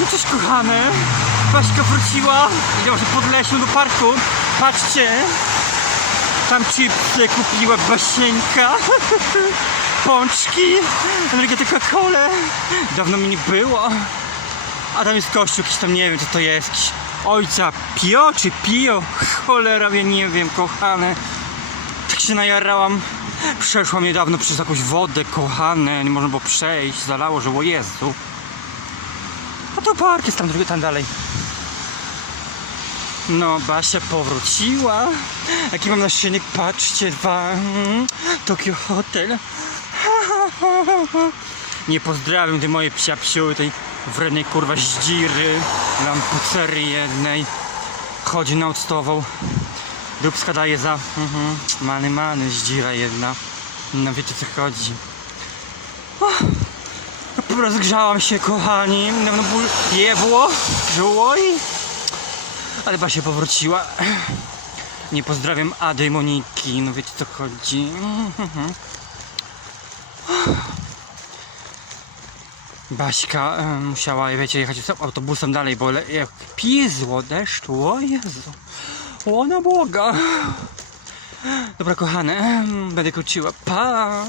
No cóż kochane, Baśka wróciła i może podleśną do parku. Patrzcie, tam chipsy kupiła Basieńka, pączki, energetyka kole. Dawno mi nie było. A tam jest kościół, jakiś tam nie wiem co to jest, jakiś ojca Pio czy Pio, cholera ja nie wiem, kochane. Tak się najarałam. Przeszłam niedawno przez jakąś wodę, kochane, nie można było przejść, zalało, że o Jezu. A to park jest tam drugi, tam dalej. No, Basia powróciła. Jaki mam naszyjnik, patrzcie, dwa. mm, Tokio Hotel. Nie pozdrawiam tej mojej psia psiu, tej wrednej kurwa zdziry, lampucery jednej. Chodzi na odstową. Dubska daje za. Mhm. Many, many, zdzira jedna. No wiecie co chodzi. O, rozgrzałam się, kochani. Dawno ból jebło, żyło i... Ale Basia powróciła. Nie pozdrawiam Ady i Moniki, no wiecie co chodzi. Baśka musiała, wiecie, jechać autobusem dalej, bo jak pizło deszczu, o Jezu. O na Boga. Dobra, kochane, będę króciła. Pa!